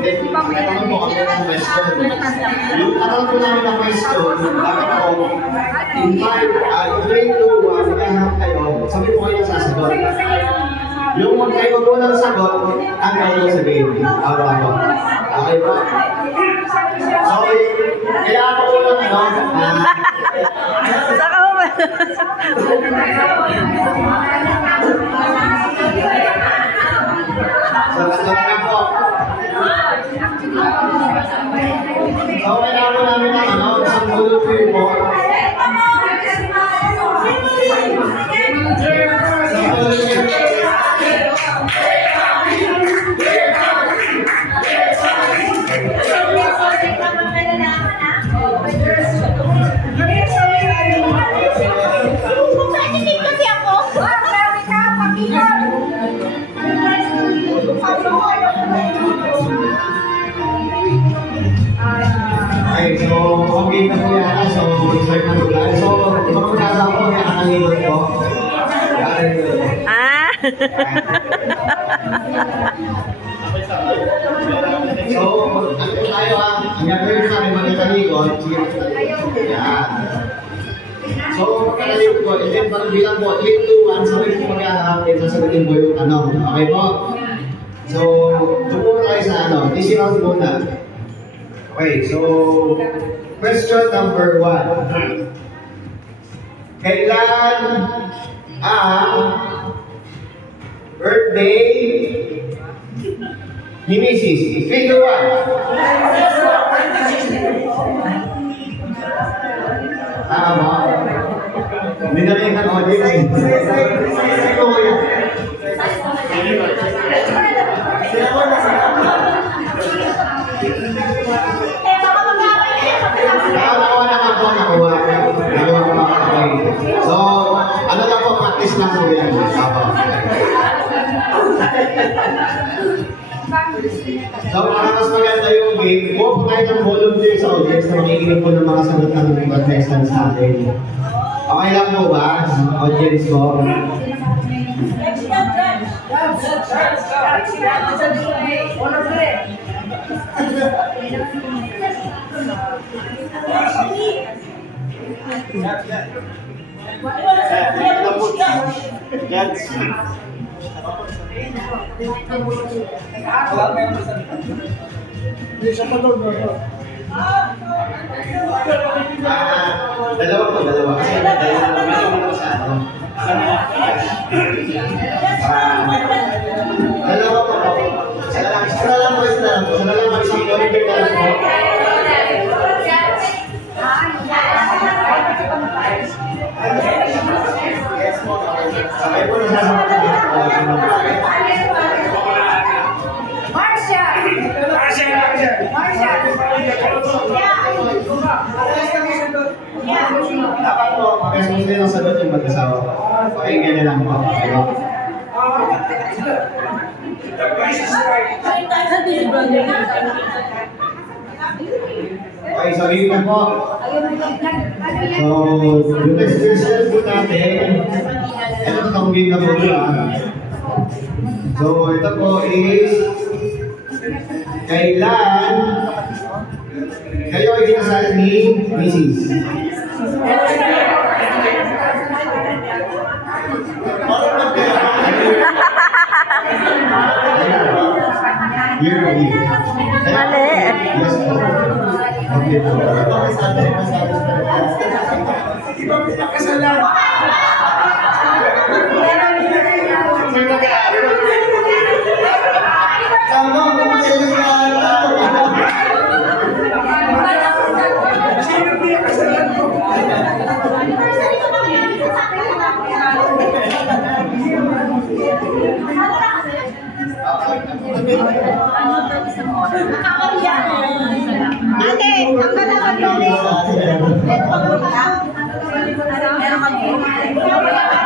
Nagtatanong po kami ng question. Yung tanong po namin ng question, bakit po, in grade 2, magkaharap kayo, sabi po kayo sasagot. Yung huwag kayo magunang sagot, ang kayo sabihin. Okay po. Okay po. So, kailangan po lang, Saka mo ba? So, kailangan po. So, kailangan po namin ng isang bulletin po. Okay, so okay na po yan. So, start na po yan. So, mga magkasa po, may kakalilot po. Ah! So, ano tayo ha? Ang gagawin sa akin magkakalikot, yan. So, magkakalikot po, and then parang bilang po, 3, 2, 1, sabay po magkaharapin, sasagutin po yung tanong. Okay po? So, tupo tayo sa easy round muna. Okay, so, question number 1. Kailan ang birthday ni Mrs. 3, 2, 1. Tama ba? Hindi na rin ang audience. Ito ko yan. So, ano lang po, practice lang po yan. So, para mas maganda yung game, po tayo ng volunteer sa audience na makikinig po ng mga sagot ng contestants sa atin. Okay lang po ba, audience ko? Dalawa po, dalawa. Kasi dalawa sa ano. Dalawa po. Isa lang po, isa lang po. Isa lang po, isang volunteer na lang po. Sabay po na dapat po, makasunod din ang sagot yung mag-asawa ko. Pakinggan na lang po. Okay, sabihin na po. So, yung next question po natin, ito itong game na po ba? So, ito po is, kailan kayo ay kinasal ni Mrs. Year po, year. Mali. Yes po. Okay po. Ate, ang kalaban ko rin. Ito,